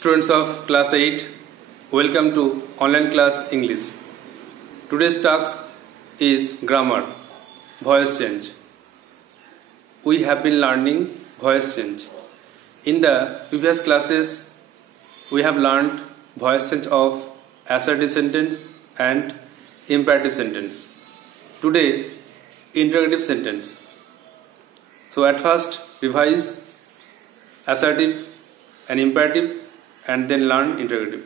Students of class 8, welcome to online class English. Today's task is grammar, voice change. We have been learning voice change. In the previous classes, we have learned voice change of assertive sentence and imperative sentence. Today, interrogative sentence. So at first, revise assertive and imperative and then learn interrogative.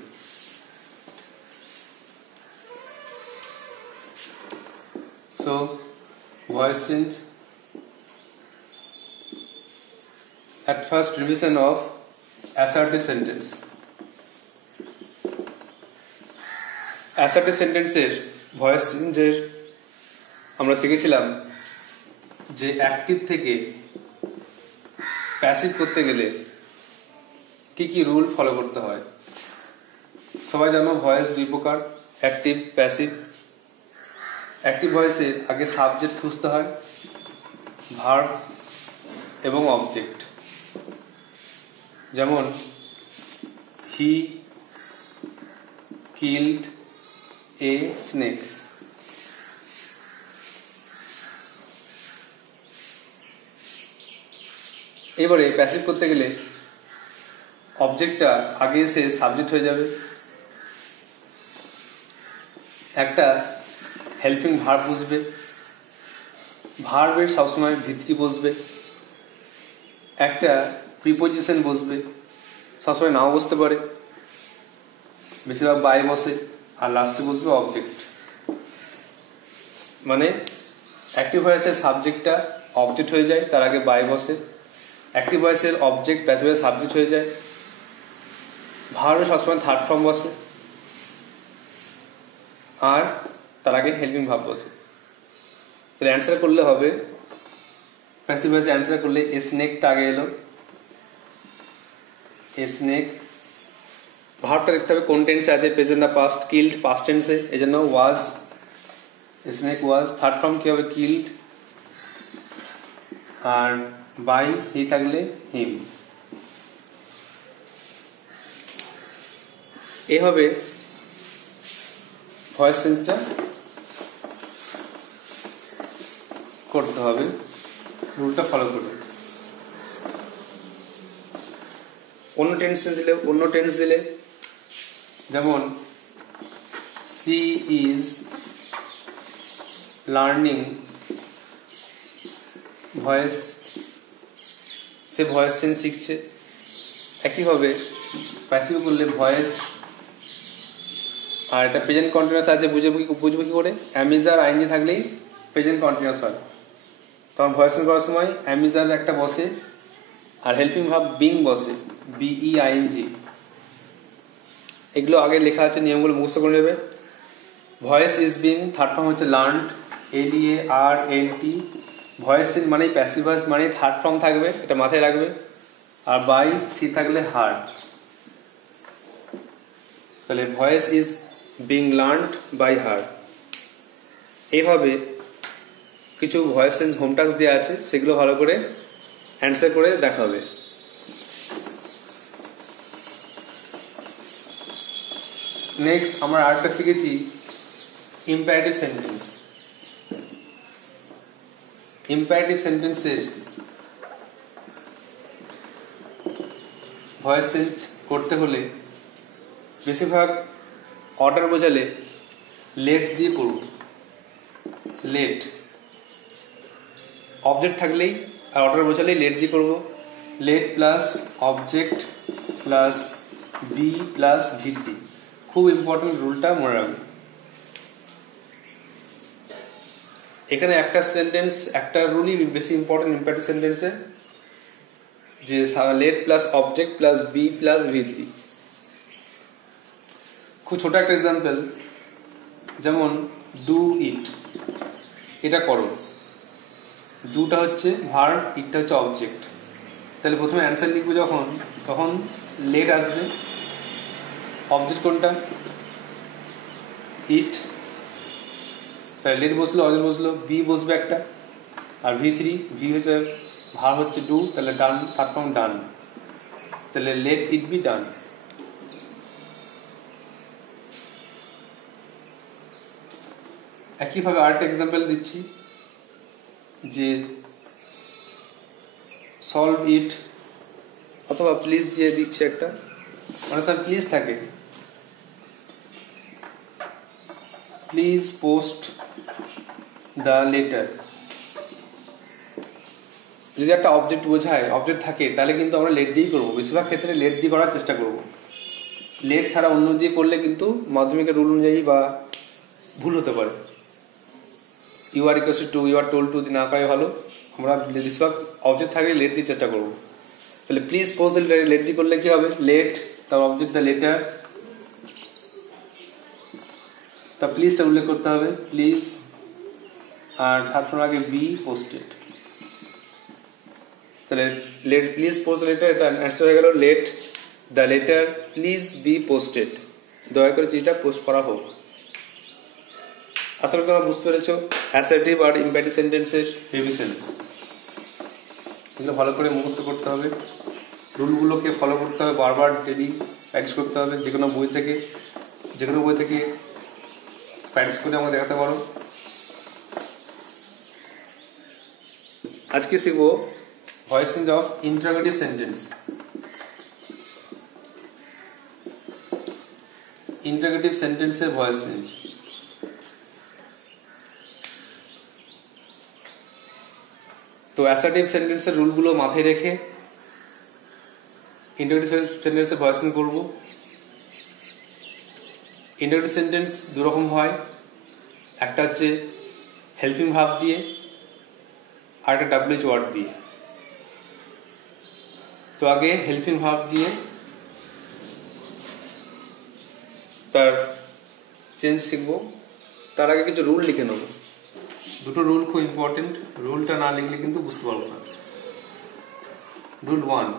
So, voice change. At first, revision of assertive sentence. Assertive sentence এর voice change এর আমরা শিখেছিলাম যে active থেকে passive করতে গেলে কি কি রুল ফলো করতে হয়। সবাই জানো ভয়েস দুই প্রকার, অ্যাক্টিভ প্যাসিভ। অ্যাক্টিভ ভয়েসে আগে সাবজেক্ট খুঁজতে হয়, ভার্ব এবং অবজেক্ট। যেমন হি কিল্ড এ স্নেক। এবারে প্যাসিভ করতে গেলে অবজেক্টটা আগে এসে সাবজেক্ট হয়ে যাবে, একটা হেল্পিং ভার্ব বসবে, ভার্বের সবসময় ভিত্তি বসবে, একটা প্রিপোজিশন বসবে, সবসময় নাও বসতে পারে, বেশিরভাগ বাই বসে, আর লাস্টে বসবে অবজেক্ট। মানে অ্যাক্টিভ ভয়েসের সাবজেক্টটা অবজেক্ট হয়ে যায়, তার আগে বাই বসে। অ্যাক্টিভ ভয়েসের অবজেক্ট প্যাসিভের সাবজেক্ট হয়ে যায়, ভার্বে সবসময় থার্ড ফর্ম বসে, আর তার আগে হেল্পিং ভার্ব বসে। তাহলে অ্যান্সার করলে হবে, প্যাসিভ ভয়েসে অ্যান্সার করলে এ স্নেকটা আগে এলো, এ স্নেক। ভার্বটা দেখতে হবে কোন টেন্সে আছে, প্রেজেন্ট না পাস্ট। কিল্ড পাস্ট টেন্সে, এই জন্য was, a snake was. Third form কি হবে, কিল্ড। আর বাই হি থাকলে হিম। এভাবে ভয়েস চেঞ্জটা করতে হবে, রুলটা ফলো করে। অন্য টেন্স দিলে যেমন সি ইজ লার্নিং ভয়েস, সে ভয়েস চেঞ্জ শিখছে। একইভাবে প্যাসিভ করলে ভয়েস, আর এটা প্রেজেন্ট কন্টিনিউয়াস আছে, বুঝবো কি করে, অ্যামিজার আইএনজি থাকলেই প্রেজেন্ট কন্টিনিউয়াস হয়। তখন ভয়েস চেঞ্জ করার সময় অ্যামিজার একটা বসে, আর হেল্পিং ভার্ব বিং বসে, বিইআইএনজি। এগুলো আগে লেখা আছে, নিয়মগুলো মুখস্থ করে নেবে। Voice is being, third form হচ্ছে লার্নড, LEARNT। ভয়েস চেঞ্জ মানেই প্যাসিভ ভয়েস মানেই থার্ড ফর্ম থাকবে, এটা মাথায় রাখবে। আর বাই সি থাকলে হার্ড। তাহলে voice is being learned by her. এইভাবে কিছু ভয়েস চেঞ্জ হোম টাস্ক দেওয়া আছে, সেগুলো ভালো করে অ্যান্সার করে দেখাবে। নেক্সট আমরা আরেকটা শিখেছি ইম্পারেটিভ সেন্টেন্স। ইম্পারেটিভ সেন্টেন্সের ভয়েস চেঞ্জ করতে হলে বেশিরভাগ অর্ডার বোঝালে লেট দিয়ে করব। লেট অবজেক্ট থাকলেই, আর অর্ডার বোঝালেই লেট দিয়ে করব। Let plus object plus be plus V3। খুব ইম্পর্টেন্ট রুলটা মনে রাখবে। এখানে একটা সেন্টেন্স, একটা রুলই বেশি ইম্পর্টেন্ট ইম্পারেটিভ সেন্টেন্সে, যে let plus object plus be plus V3। খুব ছোট একটা এক্সাম্পল, যেমন ডু ইট, এটা করো। ডুটা হচ্ছে ভার্ব, ইটটা হচ্ছে অবজেক্ট। তাহলে প্রথমে অ্যান্সার লিখবো যখন, তখন লেট আসবে। অবজেক্ট কোনটা, ইট, তাহলে লেট বসলো, অবজেক্ট বসলো, বি বসবে একটা, আর V3, ভি হচ্ছে ভার্ব হচ্ছে ডু, তাহলে ডান, থার্ড ফর্ম ডান। তাহলে লেট ইট বি ডান। একইভাবে আরেকটা এক্সাম্পল দিচ্ছি যে সলভ ইট অথবা প্লিজ দিয়ে দিচ্ছি একটা, অনেক সময় প্লিজ থাকে, প্লিজ পোস্ট দ্য লেটার। যদি একটা অবজেক্ট বোঝায়, অবজেক্ট থাকে, তাহলে কিন্তু আমরা লেট দিয়েই করবো, বেশিরভাগ ক্ষেত্রে লেট দিয়ে করার চেষ্টা করব। লেট ছাড়া অন্য দিয়ে করলে কিন্তু মাধ্যমিকের রুল অনুযায়ী বা ভুল হতে পারে। You are equals to, you are told to না করাই ভালো। আমরা বেশিরভাগ অবজেক্ট থাকলে লেট দিয়ে চেষ্টা করবো। তাহলে please post the letter, let দিয়ে করলে কি হবে, লেট তার অবজেক্ট দ্য লেটার, তা প্লিজটা উল্লেখ করতে হবে, প্লিজ, আর তারপর আগে বি পোস্টেড। তাহলে লেট প্লিজ পোস্ট লেটার, এটা অ্যান্সার হয়ে গেল let the letter please be posted, দয়া করে চিঠিটা পোস্ট করা হোক। আশা করি তোমরা বুঝতে পেরেছো অ্যাসার্টিভ আর ইম্পারেটিভ সেন্টেন্সের রিভিশন। এগুলো ভালো করে মুখস্থ করতে হবে, রুলগুলোকে ফলো করতে হবে, বারবার ডেলি প্র্যাকটিস করতে হবে। যে কোনো বই থেকে প্র্যাকটিস করে আমাকে দেখাতে পারো। আজকে শিখবো voice change of interrogative sentence. Interrogative সেন্টেন্সের ভয়েস চেঞ্জ। তো অ্যাসার্টিভ সেন্টেন্সের রুলগুলো মাথায় রেখে ইন্টারোগেটিভ সেন্টেন্সের ভয়েস চেঞ্জ করবো। ইন্টারোগেটিভ সেন্টেন্স দুরকম হয়, একটা হচ্ছে হেল্পিং ভার্ব দিয়ে আর একটা ডাব্লিউএইচ ওয়ার্ড দিয়ে। তো আগে হেল্পিং ভার্ব দিয়ে তার চেঞ্জ শিখবো। তার আগে কিছু রুল লিখে নেবো। দুটো রুল খুব ইম্পর্টেন্ট, রুলটা না লিখলে কিন্তু বুঝতে পারবো না। রুল 1,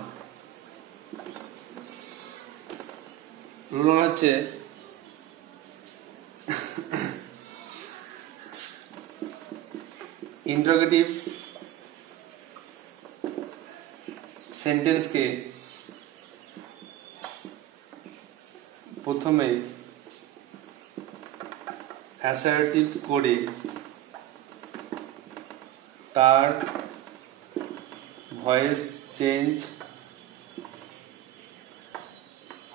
রুল 1 হচ্ছে ইন্টারোগেটিভ সেন্টেন্সকে প্রথমে অ্যাসার্টিভ করে তার ভয়েস চেঞ্জ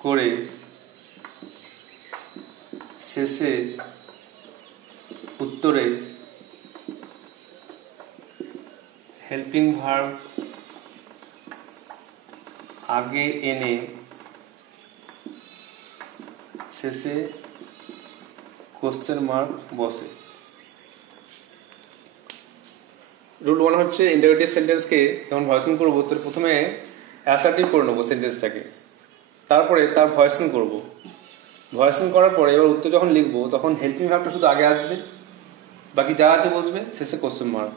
করে শেষে উত্তরে হেল্পিং ভার্ব আগে এনে শেষে কোশ্চেন মার্ক বসে। রুল 1 হচ্ছে ইন্টারোগেটিভ সেন্টেন্সকে যখন ভয়েসিং করবো তো প্রথমে অ্যাসার্টিভ করে নেবো সেন্টেন্সটাকে, তারপরে তার ভয়েসিং করবো। ভয়েসিং করার পরে এবার উত্তর যখন লিখবো তখন হেল্পিং ভার্বটা শুধু আগে আসবে, বাকি যা আছে বসবে শেষে কোশ্চেন মার্ক।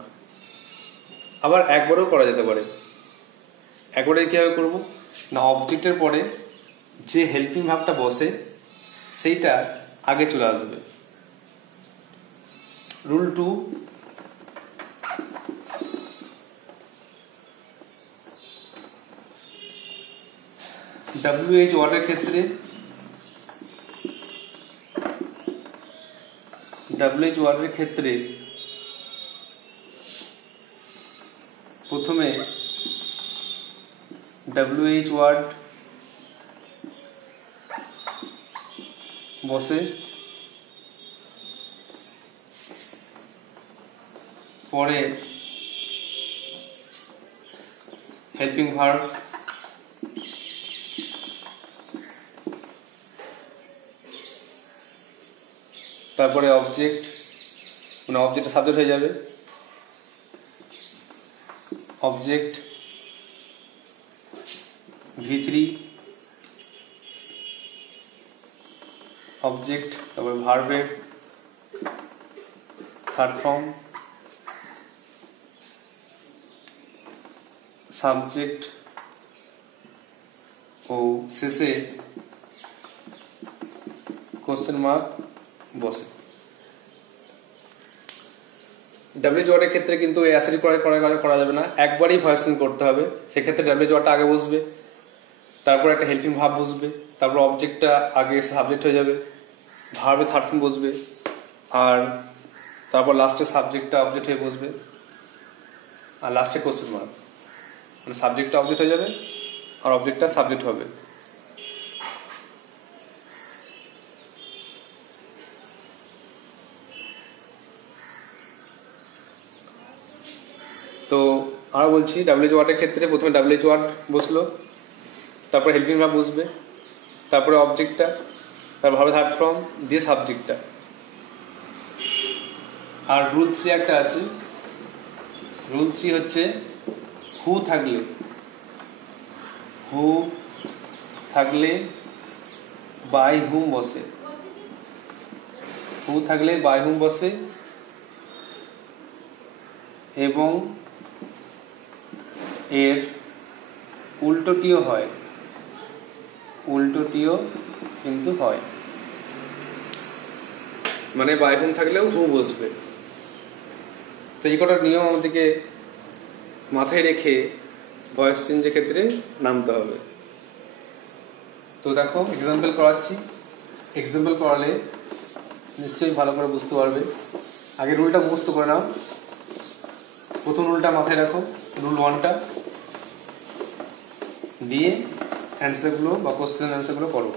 আবার একবারও করা যেতে পারে। একবারে কীভাবে করবো না, অবজেক্টের পরে যে হেল্পিং ভার্বটা বসে সেইটা আগে চলে আসবে। রুল 2, WH ওয়ার্ডের ক্ষেত্রে প্রথমে WH ওয়ার্ড বসে, পরে হেল্পিং ভার্ব, তারপরে অবজেক্ট, মানে অবজেক্ট সাবজেক্ট হয়ে যাবে, অবজেক্ট V3, অবজেক্ট, তারপরে ভার্বের থার্ড ফর্ম, সাবজেক্ট ও শেষে কোশ্চেন মার্ক বসে। ডাব্লিউএইচ ওয়ার্ডের ক্ষেত্রে কিন্তু এই অ্যাসারি করা যাবে না, একবারই ভয়েসিং করতে হবে। সেক্ষেত্রে ডাব্লিউএইচ ওয়ার্ডটা আগে বসবে, তারপর একটা হেল্পিং ভার্ব বসবে, তারপর অবজেক্টটা আগে সাবজেক্ট হয়ে যাবে, ভার্বে থার্ড ফর্ম বসবে, আর তারপর লাস্টে সাবজেক্টটা অবজেক্ট হয়ে বসবে, আর লাস্টে কোশ্চেন মার্ক, মানে সাবজেক্টটা অবজেক্ট হয়ে যাবে আর অবজেক্টটা সাবজেক্ট হবে। তো আরও বলছি, ডাব্লিউএইচ ওয়ার্ডের ক্ষেত্রে প্রথমে ডাব্লিউএইচ ওয়ার্ড বসলো, তারপরে হেল্পিং ভার্ব বসবে, তারপরে অবজেক্টটা, তারপর হবে থার্ড ফর্ম দিয়ে সাবজেক্টটা। আর রুল 3 একটা আছে, রুল 3 হচ্ছে হু থাকলে বাই হুম বসে, হু থাকলে বাই হুম বসে এবং এর উল্টোটিও হয়, উল্টোটিও কিন্তু হয়, মানে বাই হুম থাকলেও হু বসবে। তো এই কটা নিয়ম আমাদেরকে মাথায় রেখে ভয়েস চেঞ্জের ক্ষেত্রে নামতে হবে। তো দেখো এক্সাম্পল করাচ্ছি, এক্সাম্পল করালে নিশ্চয়ই ভালো করে বুঝতে পারবে। আগে রুলটা মুখস্থ করে নাও, প্রথম রুলটা মাথায় রাখো, রুল 1টা, দিয়ে অ্যান্সারগুলো বা কোশ্চেন অ্যান্সারগুলো করো।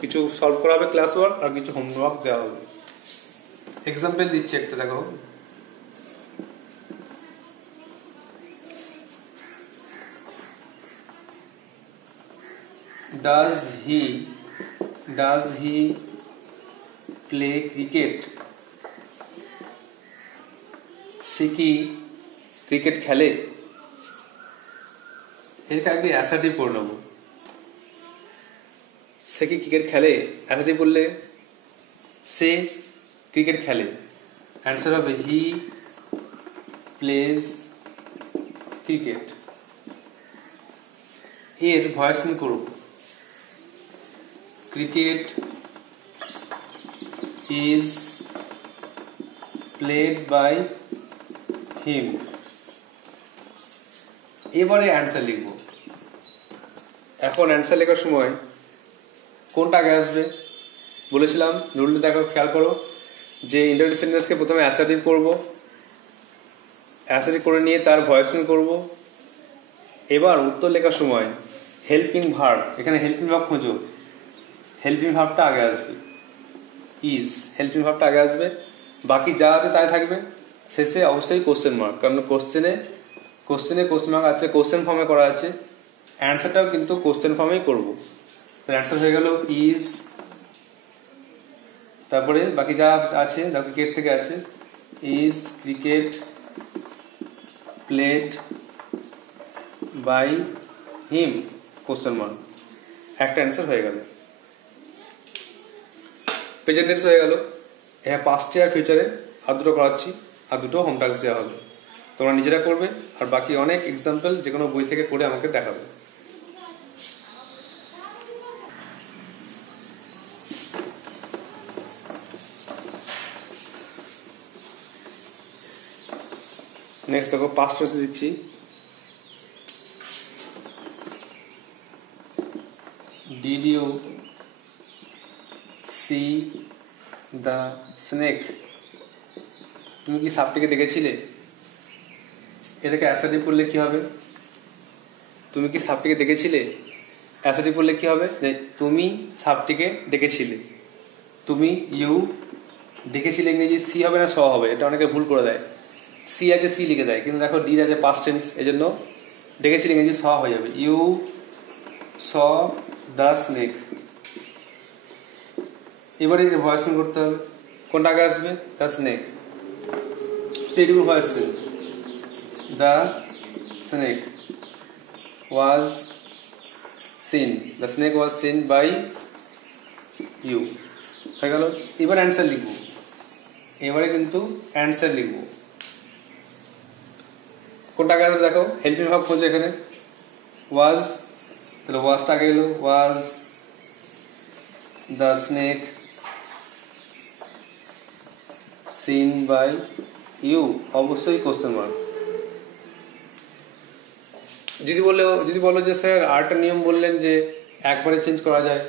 কিছু সলভ করা হবে ক্লাস ওয়ার্ক, আর কিছু হোমওয়ার্ক দেওয়া হবে। এক্সাম্পল দিচ্ছি একটা, দেখো does he play cricket? সে কি ক্রিকেট খেলে? এরকে আগে অ্যাসার্টিভ করে নেবো। সে কি ক্রিকেট খেলে, অ্যাসার্টিভ বললে সে ক্রিকেট খেলে, অ্যান্সার হবে হি প্লেজ ক্রিকেট। এর ভয়েস করব, cricket is played by him. এবারে অ্যান্সার লিখব। এখন অ্যান্সার লেখার সময় কোনটা আগে আসবে বলেছিলাম, রুলটা দেখো, খেয়াল করো যে ইন্টারোগেটিভ সেন্টেন্সকে প্রথমে অ্যাসার্টিভ করব, অ্যাসার্টিভ করে নিয়ে তার ভয়েস করব। এবার উত্তর লেখার সময় হেল্পিং ভার্ব, এখানে হেল্পিং ভার্ব খোঁজো, হেল্পিং ভার্বটা আগে আসবে, ইজ হেল্পিং ভার্বটা আগে আসবে, বাকি যা আছে তাই থাকবে। শেষে অবশ্যই কোশ্চেন মার্ক, কারণ কোশ্চেনে কোশ্চেন মার্ক আছে, কোশ্চেন ফর্মে করা আছে, অ্যান্সারটাও কিন্তু কোশ্চেন ফর্মেই করবো। অ্যান্সার হয়ে গেল ইজ, তারপরে বাকি যা আছে ক্রিকেট থেকে আছে, is cricket played by him question mark, একটা অ্যান্সার হয়ে গেল। প্রেজেন্ট টেন্স হয়ে গেল। হ্যাঁ, পাস্টে আর ফিউচারে আর দুটো করাচ্ছি, আর দুটো হোম টাস্ক দেওয়া হবে, তোমরা নিজেরা করবে, আর বাকি অনেক এক্সাম্পল যে কোনো বই থেকে পড়ে আমাকে দেখাবে। নেক্সট দেখো, পাস্ট টেন্স দিচ্ছি। Did you see the snake? তুমি কি সাপটিকে দেখেছিলে? এটাকে অ্যাসার্টিভ করলে কি হবে? তুমি কি সাপটিকে দেখেছিলে? অ্যাসার্টিভ করলে কি হবে? তুমি সাপটিকে দেখেছিলে। তুমি ইউ দেখেছিলে, ইংরেজি সি হবে না স হবে, এটা অনেকে ভুল করে দেয়, সি আছে সি লিখে দেয়, কিন্তু দেখো ডিড আছে পাস্ট টেন্স, এই জন্য দেখেছিলে ইংরেজি স হয়ে যাবে, ইউ স দ্য স্নেক। এবারে ভয়েস করতে হবে, কোনটা আগে আসবে? দ্য স্নেক, এইটুকু voice change, the snake was seen, the snake was seen by you, হয়ে গেল। এবার অ্যান্সার লিখব, এবারে কিন্তু অ্যান্সার লিখব, কোনটা আগে আসবে দেখো, হেল্পিং ভার্ব খোঁজো, এখানে ওয়াজ, তাহলে ওয়াজটা আগে এলো, was the snake seen by you, অবশ্যই কোশ্চেন মার্ক। যদি বলো যে স্যার আরেকটা নিয়ম বললেন যে একবারে চেঞ্জ করা যায়,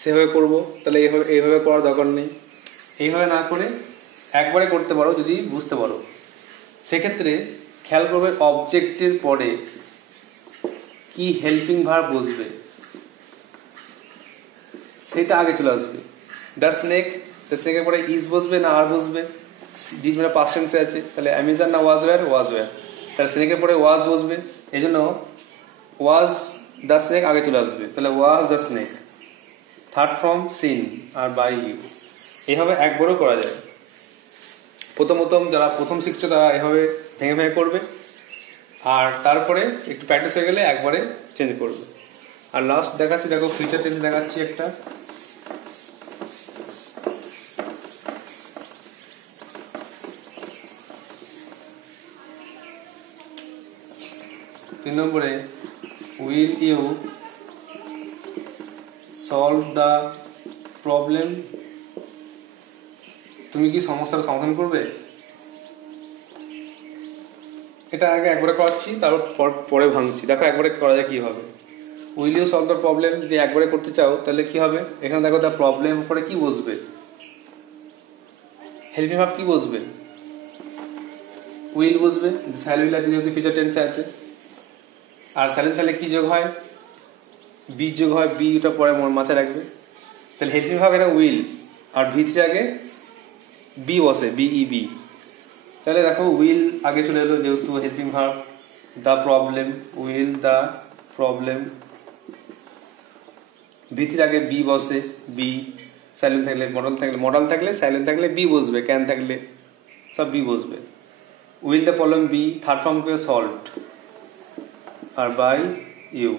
সেভাবে করব, তাহলে এইভাবে করার দরকার নেই। এইভাবে না করে একবারে করতে পারো যদি বুঝতে পারো। সেক্ষেত্রে খেয়াল করবে অবজেক্টের পরে কি হেল্পিং ভার্ব বসবে সেটা আগে চলে আসবে। দ্য স্নেকের পরে ইজ বসবে না আর বসবে? ডিড মানে পাস্ট টেন্সে আছে, তাহলে অ্যামিজার না ওয়াজ ওয়্যার? ওয়াজ ওয়্যার। তাহলে স্নেকের পরে ওয়াজ বসবে, এই জন্য ওয়াজ দ্য স্নেক আগে চলে আসবে, তাহলে was the snake. Third form seen আর বাই ইউ। এইভাবে একবারও করা যায়। প্রথম যারা প্রথম শিখছো তারা এভাবে ভেঙে ভেঙে করবে, আর তারপরে একটু প্র্যাকটিস হয়ে গেলে একবারে চেঞ্জ করবে। আর লাস্ট দেখাচ্ছি, দেখো ফিউচার টেন্স দেখাচ্ছি একটা। তিন নম্বরে, will you solve the problem? তুমি কি সমস্যার সমাধান করবে? এটা আগে একবারে করাচ্ছি, তারপর পরে ভাঙছি। দেখো একবারে করা যায় কি হবে। Will you solve the problem যদি একবারে করতে চাও তাহলে কি হবে, এখানে দেখো দ্য প্রবলেম পরে কি বসবে, হেল্পিং ভার্ব কি বসবে? উইল বসবে, শ্যাল উইল আছে যেহেতু ফিউচার টেন্সে আছে। আর স্যালে কি যোগ হয়? বি যোগ হয়, বি ওটা পরে মাথায় রাখবে। তাহলে হেল্পিং ভার্ব এটা উইল, আর ভি3 আগে বি বসে, বিই। তাহলে দেখো উইল আগে চলে এলো যেহেতু helping verb. The problem, will the problem. ভি3 আগে বি বসে, বি। সাইলেন্ট থাকলে মডাল থাকলে সাইলেন্ট থাকলে বি বসবে, ক্যান থাকলে সব বি বসবে। Will the problem be, third form করে সলভড, আর বাই ইউ।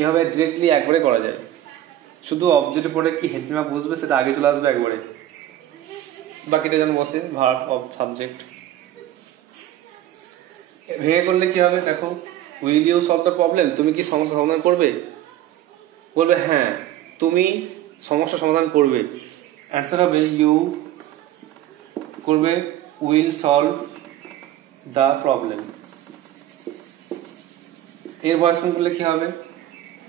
এভাবে ডিরেক্টলি একবারে করা যায়। শুধু অবজেক্টের পরে কি হেল্পিং ভার্ব বসবে সেটা আগে চলে আসবে একবারে, বাকিটা যেন বসে ভার্ব অফ সাবজেক্ট। ভেঙে করলে কি হবে দেখো, will you solve the problem? তুমি কি সমস্যা সমাধান করবে? বলবে হ্যাঁ, তুমি সমস্যা সমাধান করবে। অ্যান্সার হবে ইউ করবে উইল সলভ দ্য প্রবলেম। এর ভার্সন করলে কি হবে,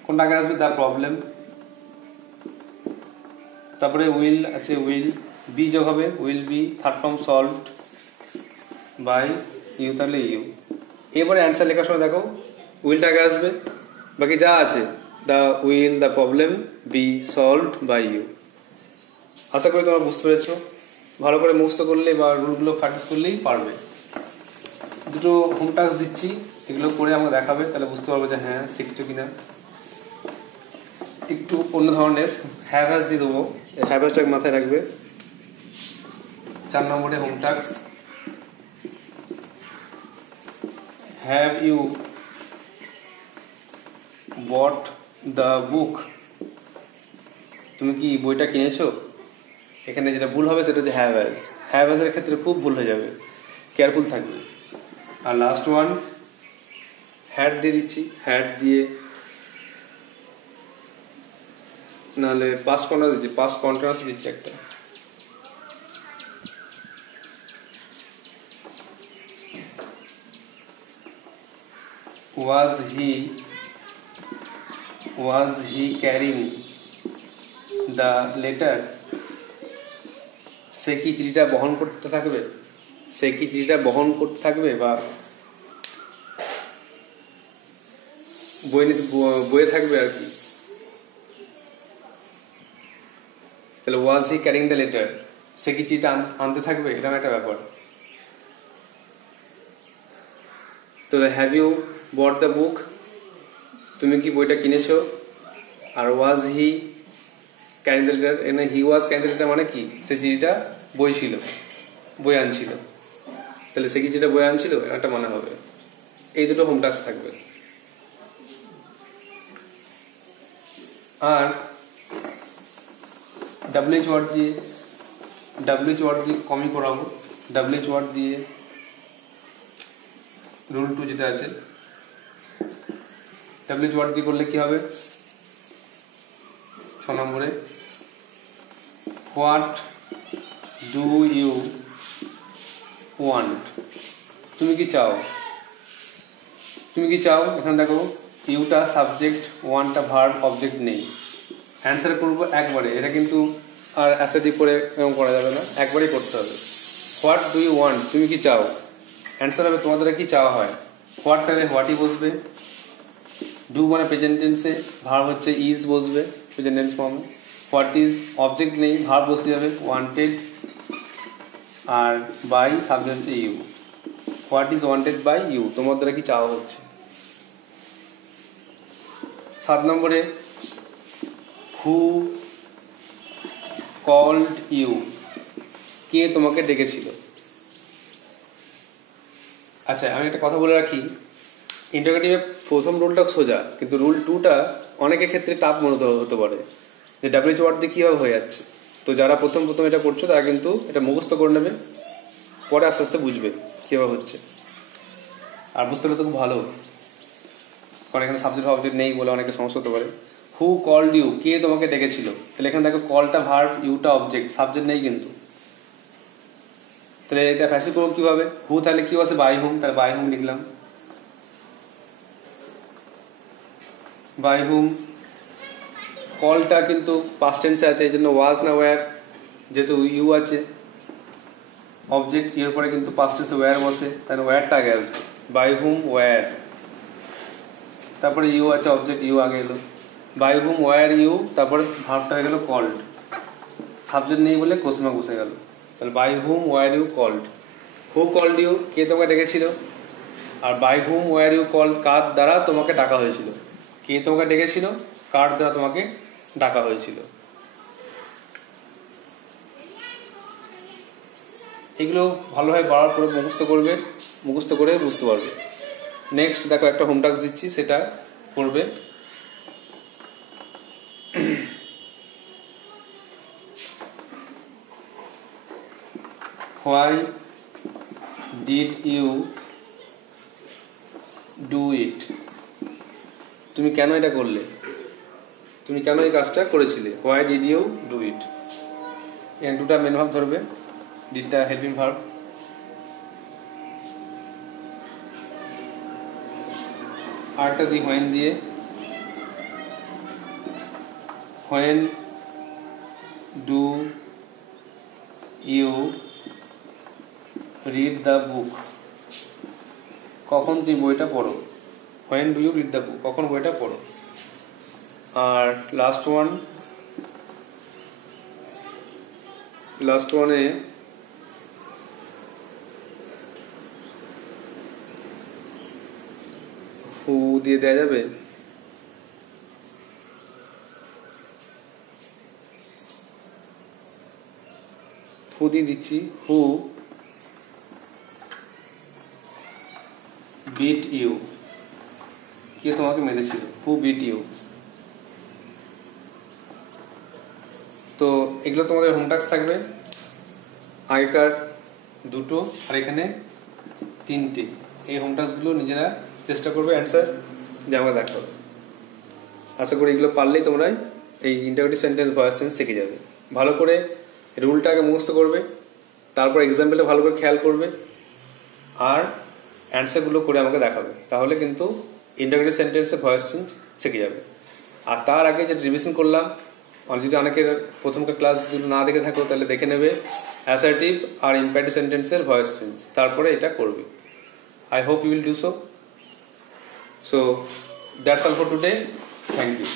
কোনটা আগে আসবে? দ্য প্রবলেম, তারপরে উইল আছে, উইল বি যোগ হবে, will be, third form solved by you, তাহলে ইউ। এবারে অ্যান্সার লেখার সময় দেখো উইলটা আগে আসবে, বাকি যা আছে the will, the problem, be solved by you. আশা করি তোমরা বুঝতে পেরেছ। ভালো করে মুখস্থ করলে বা রুলগুলো প্র্যাকটিস করলেই পারবে। দুটো হোম টাস্ক দিচ্ছি, এগুলো করে আমাকে দেখাবে, তাহলে বুঝতে পারবে যে হ্যাঁ শিখছো কিনা। একটু অন্য ধরনের হ্যাভ হ্যাজ দিয়ে দেবো, হ্যাভ হ্যাজটাকে মাথায় রাখবে। 4 নম্বরে home task, have you bought the book? তুমি কি বইটা কিনেছো? এখানে যেটা ভুল হবে সেটা হচ্ছে হ্যাভ হ্যাজ। হ্যাভ হ্যাজের ক্ষেত্রে খুব ভুল হয়ে যাবে, কেয়ারফুল থাকবে। আর লাস্ট ওয়ান হ্যাড দিয়ে দিচ্ছি, হ্যাড দিয়ে নাহলে পাস্ট কন্টিনিউয়াস দিচ্ছি, পাস্ট কন্টিনিউয়াস দিচ্ছি একটা। was he carrying the letter? সে কি চিঠিটা বহন করতে থাকবে? সে কি চিঠিটা বহন করতে থাকবে বা বইয়ে থাকবে আর কি। তাহলে was he carrying the letter, সে কি চিঠিটা আনতে থাকবে, এরকম একটা ব্যাপার। তাহলে have you bought the book, তুমি কি বইটা কিনেছো? আর was he carrying the letter, এখানে he was carrying the letter মানে কি, সে চিঠিটা বই আনছিল। তাহলে সে কি চিঠিটা বই আনছিল, একটা মনে হবে। এই দুটো হোম টাস্ক থাকবে। আর WH ওয়ার্ড দিয়ে কমই করাবো। WH ওয়ার্ড দিয়ে রুল 2 যেটা আছে, WH ওয়ার্ড দিয়ে করলে কি হবে, 6 নম্বরে হোয়াট ডু ইউ ওয়ান্ট? তুমি কি চাও? এখানে দেখো ইউটা সাবজেক্ট, ওয়ানটা ভার্ব, অবজেক্ট নেই। অ্যান্সার করব একবারে, এটা কিন্তু আর অ্যাসার্টিভ করে এরকম করা যাবে না, একবারেই করতে হবে। হোয়াট ডু ইউ ওয়ান্ট, তুমি কি চাও, অ্যান্সার হবে তোমাদের কি চাওয়া হয়। হোয়াট তাহলে হোয়াটই বসবে, ডু মানে প্রেজেন্ট টেন্সে, ভার্ব হচ্ছে ইজ বসবে প্রেজেন্ট টেন্স ফর্মে। হোয়াট ইজ অবজেক্ট নেই, ভার্ব বসে যাবে ওয়ান্টেড, আর বাই সাবজেক্ট হচ্ছে you. What is wanted by you, তোমার দ্বারা কি চাওয়া হচ্ছে। 7 নম্বরে হু কল্ড ইউ, কে তোমাকে ডেকেছিল। আচ্ছা আমি একটা কথা বলে রাখি, ইন্টারোগেটিভে প্রথম রুলটা সোজা, কিন্তু রুল 2টা অনেকের ক্ষেত্রে টাফ মনে হতে পারে, যে ডাব্লিউএইচ ওয়ার্ড দিয়ে কীভাবে হয়ে যাচ্ছে। তো যারা প্রথম এটা করছো তারা কিন্তু এটা মুখস্থ করে নেবে, পরে আস্তে আস্তে বুঝবে কীভাবে হচ্ছে। আর বুঝতে হলে তো খুব ভালো, কারণ এখানে সাবজেক্ট অবজেক্ট নেই বলে অনেকে সমস্যা হতে পারে। হু কল্ড ইউ, কে তোমাকে ডেকেছিল, তাহলে এখানে দেখো কলটা ভার্ব, ইউটা অবজেক্ট, সাবজেক্ট নেই কিন্তু। তাহলে এটা ফ্যাসি করবো কিভাবে, হু তাহলে কি আছে বাই হুম, তাহলে বাই হুম লিখলাম। বাই হুম, কলটা কিন্তু পাস্ট টেন্সে আছে, এই জন্য ওয়াজ না ওয়্যার, যেহেতু ইউ আছে অবজেক্ট, এর পরে কিন্তু পাস্ট টেন্সে ওয়্যার বসে, তাহলে ওয়্যারটা আগে আসবে, বাই হুম ওয়্যার, তারপরে ইউ আছে অবজেক্ট, ইউ আগে এলো, বাই হুম ওয়্যার ইউ, তারপরে ভার্বটা হয়ে গেল কল্ড, সাবজেক্ট নেই বলে কোশ্চেন মার্ক বসে গেল। তাহলে by whom were you called, who called you, কে তোমাকে ডেকেছিল, আর by whom were you called, কার দ্বারা তোমাকে ডাকা হয়েছিল, কে তোমাকে ডেকেছিল, কার দ্বারা তোমাকে ডাকা হয়েছিল। এগুলো ভালোভাবে বারবার করে মুখস্থ করবে, মুখস্থ করে বুঝতে পারবে। নেক্সট দেখো একটা হোম টাস্ক দিচ্ছি, সেটা করবে। Why did you do it, তুমি কেন এটা করলে, তুমি কেন এই কাজটা করেছিলে। Why did you do it, এখানে দুটা মেন ভার্ব ধরবে, ডিডটা হেল্পিং ভার্ব, আরটা দিই হোয়েন দিয়ে। When do you read the book, কখন তুমি বইটা পড়ো, when do you read the book, কখন বইটা পড়ো। আর লাস্ট ওয়ানে হু দিয়ে দেওয়া যাবে, হু দিয়ে দিচ্ছি, হু বিট ইউ, কে তোমাকে মেরেছিল, হু বিট ইউ। তো এগুলো তোমাদের হোম টাস্ক থাকবে, আগেকার 2টো আর এখানে 3টে। এই হোম টাস্কগুলো নিজেরা চেষ্টা করবে অ্যান্সার যে আমাকে দেখা হবে। আশা করি এগুলো পারলেই তোমরা এই ইন্টারোগেটিভ সেন্টেন্স ভয়েস টেন্স শিখে যাবে। ভালো করে রুলটাকে মুখস্থ করবে, তারপর এক্সাম্পলে ভালো করে খেয়াল করবে, আর অ্যান্সারগুলো করে আমাকে দেখাবে, তাহলে কিন্তু ইন্টারোগেটিভ সেন্টেন্সের ভয়েস চেঞ্জ শিখে যাবে। আর তার আগে যে রিভিশন করলাম, যদি অনেকের প্রথমকার ক্লাস না দেখে থাকো তাহলে দেখে নেবে অ্যাসার্টিভ আর ইম্পারেটিভ সেন্টেন্সের ভয়েস চেঞ্জ, তারপরে এটা করবে। I hope you will do so. So that's all for today. Thank you.